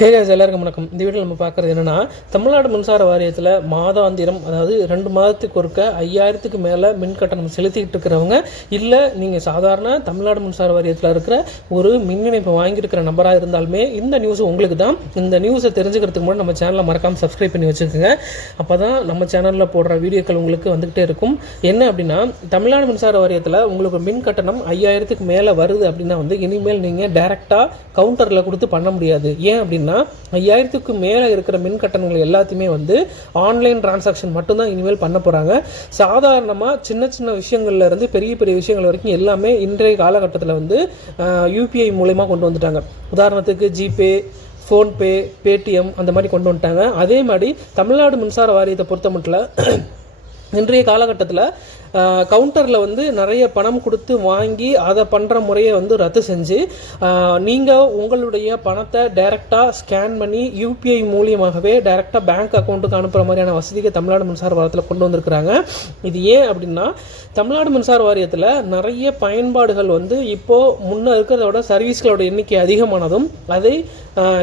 Guys எல்லாருக்கும் வணக்கம். இந்த வீட்டில் நம்ம பார்க்குறது என்னென்னா தமிழ்நாடு மின்சார வாரியத்தில் மாதாந்திரம் அதாவது ரெண்டு மாதத்துக்கு ஒருக்க ஐயாயிரத்துக்கு மேலே மின் கட்டணம் செலுத்திக்கிட்டு இருக்கிறவங்க இல்லை நீங்கள் சாதாரண தமிழ்நாடு மின்சார வாரியத்தில் இருக்கிற ஒரு மின் இணைப்பு வாங்கியிருக்கிற நம்பராக இருந்தாலுமே இந்த நியூஸ் உங்களுக்கு தான். இந்த நியூஸை தெரிஞ்சுக்கிறதுக்கு முன்னாடி நம்ம சேனலை மறக்காமல் சப்ஸ்கிரைப் பண்ணி வச்சுக்கோங்க. அப்போ தான் நம்ம சேனலில் போடுற வீடியோக்கள் உங்களுக்கு வந்துகிட்டே இருக்கும். என்ன அப்படின்னா தமிழ்நாடு மின்சார வாரியத்தில் உங்களுக்கு மின் கட்டணம் ஐயாயிரத்துக்கு மேலே வருது அப்படின்னா வந்து இனிமேல் நீங்கள் டேரெக்டாக கவுண்டரில் கொடுத்து பண்ண முடியாது. ஏன் அப்படின்னா ஐயாயிரத்துக்கு மேலே இருக்கிற மின் கட்டணங்கள் எல்லாத்தையுமே வந்து ஆன்லைன் டிரான்சாக்ஷன் மட்டும்தான் இனிமேல் பண்ண போகிறாங்க சாதாரணமாக சின்ன சின்ன விஷயங்கள்லேருந்து பெரிய பெரிய விஷயங்கள் வரைக்கும் எல்லாமே இன்றைய காலகட்டத்தில் வந்து யூபிஐ மூலயமா கொண்டு வந்துட்டாங்க. உதாரணத்துக்கு ஜிபே ஃபோன்பே பேடிஎம் அந்த மாதிரி கொண்டு வந்துட்டாங்க. அதே மாதிரி தமிழ்நாடு மின்சார வாரியத்தை பொறுத்த மட்டும் இன்றைய காலகட்டத்தில் கவுண்டரில் வந்து நிறைய பணம் கொடுத்து வாங்கி அதை பண்ணுற முறையை வந்து ரத்து செஞ்சு நீங்கள் உங்களுடைய பணத்தை டைரெக்டாக ஸ்கேன் பண்ணி யூபிஐ மூலியமாகவே டைரெக்டாக பேங்க் அக்கௌண்ட்டுக்கு அனுப்புகிற மாதிரியான வசதிக்கு தமிழ்நாடு மின்சார வாரத்தில் கொண்டு வந்திருக்கிறாங்க. இது ஏன் அப்படின்னா தமிழ்நாடு மின்சார வாரியத்தில் நிறைய பயன்பாடுகள் வந்து இப்போது முன்னே இருக்கிறத விட சர்வீஸ்களோட எண்ணிக்கை அதிகமானதும் அதை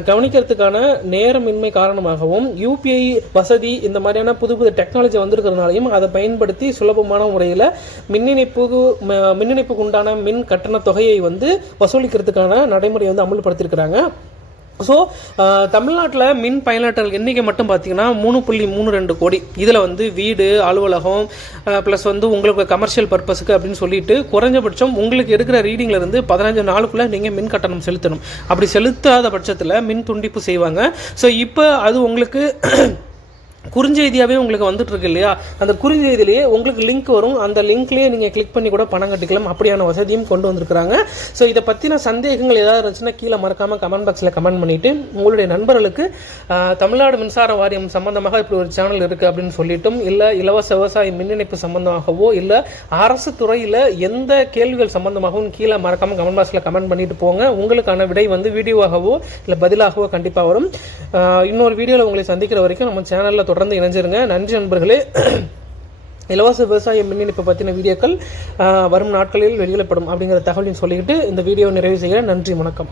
கவனிக்கிறதுக்கான நேரமின்மை காரணமாகவும் யூபிஐ வசதி இந்த மாதிரியான புது புது டெக்னாலஜி வந்திருக்கிறதுனாலையும் அதை பயன்படுத்தி சுலபமான முறையில் மின் மின்னிணைப்புக்கு ம- மின் இணைப்புக்கு உண்டான மின் கட்டண தொகையை வந்து வசூலிக்கிறதுக்கான நடைமுறை வந்து அமல்படுத்தியிருக்கிறாங்க. ஸோ தமிழ்நாட்டில் மின் பயனாளர்கள் எண்ணிக்கை மட்டும் பார்த்தீங்கன்னா மூணு புள்ளி மூணு ரெண்டு கோடி. இதில் வந்து வீடு அலுவலகம் ப்ளஸ் வந்து உங்களுக்கு கமர்ஷியல் பர்பஸுக்கு அப்படின்னு சொல்லிட்டு குறைஞ்சபட்சம் உங்களுக்கு எடுக்கிற ரீடிங்கில் இருந்து பதினஞ்சு நாளுக்குள்ளே நீங்கள் மின் கட்டணம் செலுத்தணும். அப்படி செலுத்தாத பட்சத்தில் மின் துண்டிப்பு செய்வாங்க. ஸோ இப்போ அது உங்களுக்கு குறுஞ்செய்தியாகவே உங்களுக்கு வந்துட்டுருக்கு இல்லையா? அந்த குறுஞ்செய்தியிலேயே உங்களுக்கு லிங்க் வரும். அந்த லிங்க்லேயே நீங்கள் கிளிக் பண்ணி கூட பணம் கட்டிக்கலாம். அப்படியான வசதியும் கொண்டு வந்திருக்கிறாங்க. ஸோ இதை பற்றின சந்தேகங்கள் ஏதாவது இருந்துச்சுன்னா கீழே மறக்காமல் கமெண்ட் பாக்ஸில் கமெண்ட் பண்ணிவிட்டு உங்களுடைய நண்பர்களுக்கு தமிழ்நாடு மின்சார வாரியம் சம்பந்தமாக இப்படி ஒரு சேனல் இருக்குது அப்படின்னு சொல்லிட்டும் இல்லை இலவச விவசாய மின் இணைப்பு சம்பந்தமாகவோ இல்லை அரசு துறையில் எந்த கேள்விகள் சம்பந்தமாகவும் கீழே மறக்காமல் கமெண்ட் பாக்ஸில் கமெண்ட் பண்ணிட்டு போங்க. உங்களுக்கான விடை வந்து வீடியோவாகவோ இல்லை பதிலாகவோ கண்டிப்பாக வரும். இன்னொரு வீடியோவில் உங்களை சந்திக்கிற வரைக்கும் நம்ம சேனலில் தொடர்ந்து இணைஞ்சிருங்க. நன்றி நண்பர்களே. இலவச விவசாய மின் இணைப்பு பற்றின வீடியோக்கள் வரும் நாட்களில் வெளியிடப்படும் அப்படிங்கிற தகவலையும் சொல்லிக்கிட்டு இந்த வீடியோ நிறைவு செய்கிறேன். நன்றி வணக்கம்.